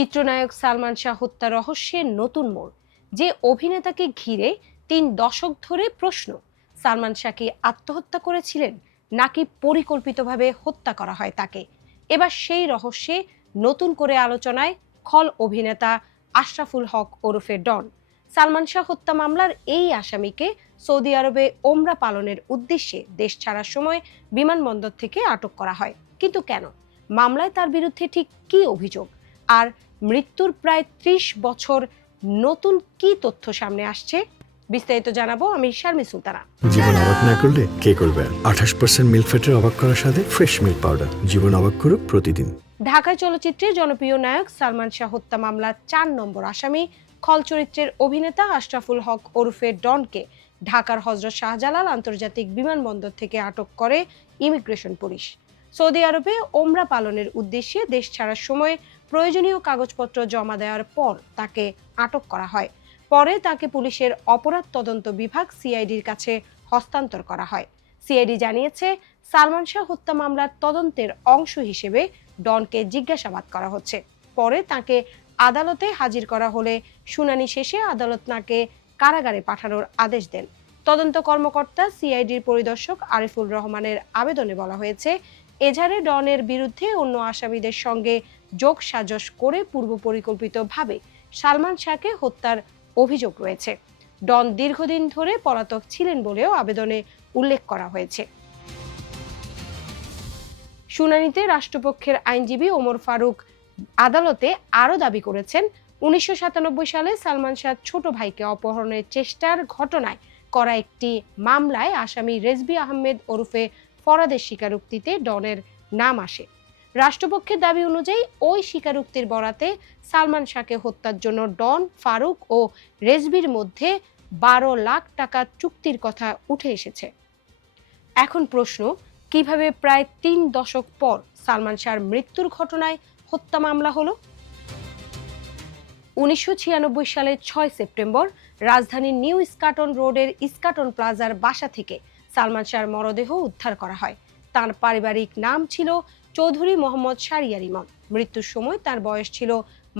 চিত্রনায়ক সালমান শাহ হত্যা রহস্যের নতুন মোড়। যে অভিনেতাকে ঘিরে 3 দশক ধরে প্রশ্ন, সালমান শাহ কি আত্মহত্যা করেছিলেন নাকি পরিকল্পিতভাবে হত্যা করা হয় তাকে, এবার সেই রহস্যে নতুন করে আলোচনায় খল অভিনেতা আশরাফুল হক ওরফে ডন। সালমান শাহ হত্যা মামলার এই আসামিকে সৌদি আরবে ওমরা পালনের উদ্দেশ্যে দেশ ছাড়ার সময় বিমানবন্দর থেকে আটক করা হয়। কিন্তু কেন? মামলায় তার বিরুদ্ধে ঠিক কী অভিযোগ? আর মৃত্যুর প্রায় 30 বছর নতুন কি তথ্য সামনে আসছে, বিস্তারিত জানাবো আমি শারমি সুলতানা। জীবন অবাক না করলে কে করবে? 28% মিল্ক ফ্যাটের অবাক করার সাথে ফ্রেশ মিল্ক পাউডার। জীবন অবাক করুক প্রতিদিন। ঢাকায় চলচ্চিত্রে জনপ্রিয় নায়ক সালমান শাহ হত্যা মামলার 4 নম্বর আসামি খল চরিত্রের অভিনেতা আশরাফুল হক ওরফে ডনকে ঢাকার হযরত শাহজালাল আন্তর্জাতিক বিমানবন্দর থেকে আটক করে ইমিগ্রেশন পুলিশ। সৌদি আরবে ওমরা পালনের উদ্দেশ্যে দেশ ছাড়ার সময় প্রয়োজনীয় কাগজপত্র জমা দেওয়ার পর তাকে আটক করা হয়। পরে তাকে পুলিশের অপরাধ তদন্ত বিভাগ সিআইডির কাছে হস্তান্তর করা হয়। সিআইডি জানিয়েছে, সালমান শাহ হত্যা মামলার তদন্তের অংশ হিসেবে ডনকে জিজ্ঞাসাবাদ করা হচ্ছে। পরে তাকে আদালতে হাজির করা হলে শুনানি শেষে আদালত তাকে কারাগারে পাঠানোর আদেশ দেন। তদন্ত কর্মকর্তা সিআইডির পরিদর্শক আরিফুল রহমানের আবেদনে বলা হয়েছে, এজাহারে ডনের বিরুদ্ধে অন্য আসামিদের সঙ্গে যোগ সাজশ করে পূর্ব পরিকল্পিতভাবে সালমান শাহকে হত্যার অভিযোগ রয়েছে। ডন দীর্ঘদিন ধরে পলাতক ছিলেন বলেও আবেদনে উল্লেখ করা হয়েছে। শুনানিতে রাষ্ট্রপক্ষের আইনজীবী ওমর ফারুক আদালতে আরও দাবি করেছেন, 1997 সালে সালমান শাহ ছোট ভাইকে অপহরণের চেষ্টার ঘটনায় করা একটি মামলায় আসামি রেজবি আহমেদ ওরফে ফরাদের স্বীকারোক্তিতে ডনের নাম আসে। রাষ্ট্রপক্ষের দাবি অনুযায়ী ওই স্বীকারোক্তির বরাতে সালমান শাহকে হত্যার জন্য ডন, ফারুক ও রেজবির মধ্যে 12 লাখ টাকা চুক্তির কথা উঠে এসেছে। এখন প্রশ্ন, কিভাবে প্রায় 3 দশক পর সালমান শাহর মৃত্যুর ঘটনায় হত্যা মামলা হলো? 1996 সালের 6 সেপ্টেম্বর রাজধানীর নিউ ইস্কাটন রোডের ইস্কাটন প্লাজার বাসা থেকে সালমান শাহর মরদেহ উদ্ধার করা হয়। তার পারিবারিক নাম ছিল চৌধুরী মোহাম্মদ শাহরিয়ার ইমাম। মৃত্যুর সময় তার বয়স ছিল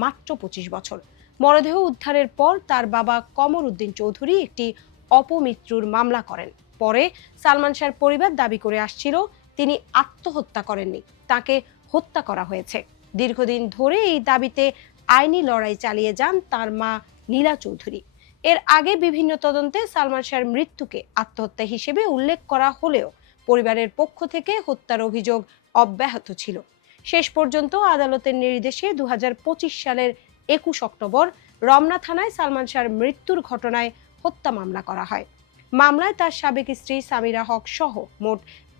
মাত্র 25 বছর। মরদেহ উদ্ধারের পর তার বাবা কমর উদ্দিন চৌধুরী একটি অপমৃত্যুর মামলা করেন। পরে সালমান শাহর পরিবার দাবি করে আসছিল তিনি আত্মহত্যা করেননি, তাকে হত্যা করা হয়েছে। দীর্ঘদিন ধরে এই দাবিতে আইনি লড়াই চালিয়ে যান তার মা নীলা চৌধুরী। এর আগে বিভিন্ন তদন্তে সালমান শাহর মৃত্যুকে আত্মহত্যা হিসেবে উল্লেখ করা হলেও পরিবারের পক্ষ থেকে হত্যার অভিযোগ অব্যাহত ছিল। শেষ পর্যন্ত আদালতের নির্দেশে 2025 সালের 21 অক্টোবর রমনা থানায় সালমান শাহর মৃত্যুর ঘটনায় হত্যা মামলা করা হয়। মামলায় তার সাবেক স্ত্রী সামিরা হক সহ মোট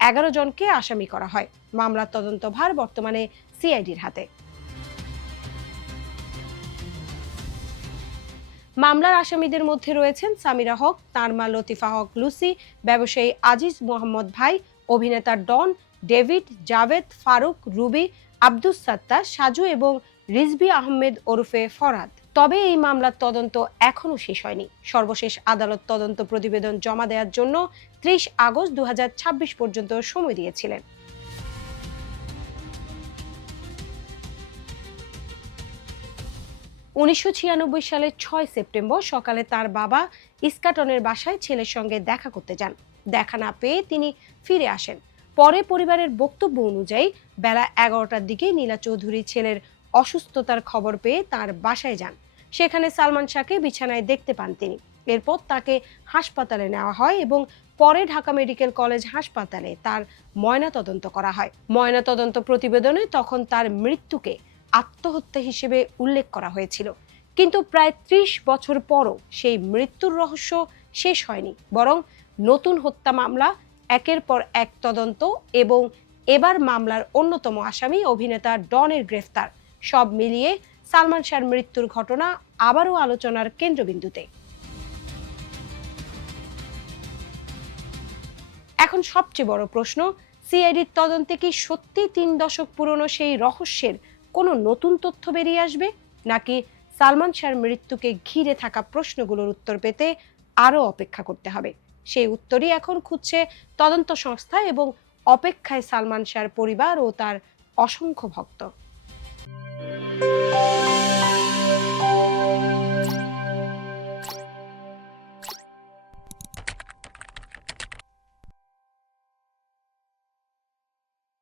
11 জনকে আসামি করা হয়। মামলার তদন্তভার বর্তমানে সিআইডির হাতে। মামলার আসামিদের মধ্যে রয়েছেন সামিরা হক, তার মা লতিফা হক লুসি, ব্যবসায়ী আজিজ মোহাম্মদ ভাই, অভিনেতা ডন, ডেভিড, জাভেদ, ফারুক, রুবি, আব্দুস সাত্তার, সাজু এবং রিজবি আহমেদ ওরফে ফরাদ। তবে এই মামলার তদন্ত এখনো শেষ হয়নি। সর্বশেষ আদালত তদন্ত প্রতিবেদন জমা দেওয়ার জন্য 30 আগস্ট 2026 পর্যন্ত সময় দিয়েছিলেন। (1996 সালের 6 সেপ্টেম্বর সকালে তার বাবা ইস্কাটনের বাসায় ছেলের সঙ্গে দেখা করতে যান। দেখা না পেয়ে তিনি ফিরে আসেন। পরে পরিবারের বক্তব্য অনুযায়ী বেলা 11টার দিকে নীলা চৌধুরী ছেলের অসুস্থতার খবর পেয়ে তার বাসায় যান। সেখানে সালমান শাহকে বিছানায় দেখতে পান তিনি। এরপর তাকে হাসপাতালে নেওয়া হয় এবং পরে ঢাকা মেডিকেল কলেজ হাসপাতালে তার ময়নাতদন্ত করা হয়। ময়নাতদন্ত প্রতিবেদনে তখন তার মৃত্যুকে আত্মহত্যা হিসেবে উল্লেখ করা হয়েছিল। কিন্তু প্রায় 30 বছর পরও সেই মৃত্যুর রহস্য শেষ হয়নি, বরং নতুন হত্যা মামলা, একের পর এক তদন্ত এবং এবার মামলার অন্যতম আসামি অভিনেতা ডনের গ্রেফতার, সব মিলিয়ে সালমান শাহর মৃত্যুর ঘটনা আবারও আলোচনার কেন্দ্রবিন্দুতে। এখন সবচেয়ে বড় প্রশ্ন, সিআইডির তদন্তে কি সত্যি 3 দশক পুরনো সেই রহস্যের কোনো নতুন তথ্য বেরিয়ে আসবে, নাকি সালমান শাহর মৃত্যুকে ঘিরে থাকা প্রশ্নগুলোর উত্তর পেতে আরও অপেক্ষা করতে হবে? সেই উত্তরই এখন খুঁজছে তদন্ত সংস্থা এবং অপেক্ষায় সালমান শাহর পরিবার ও তার অসংখ্য ভক্ত।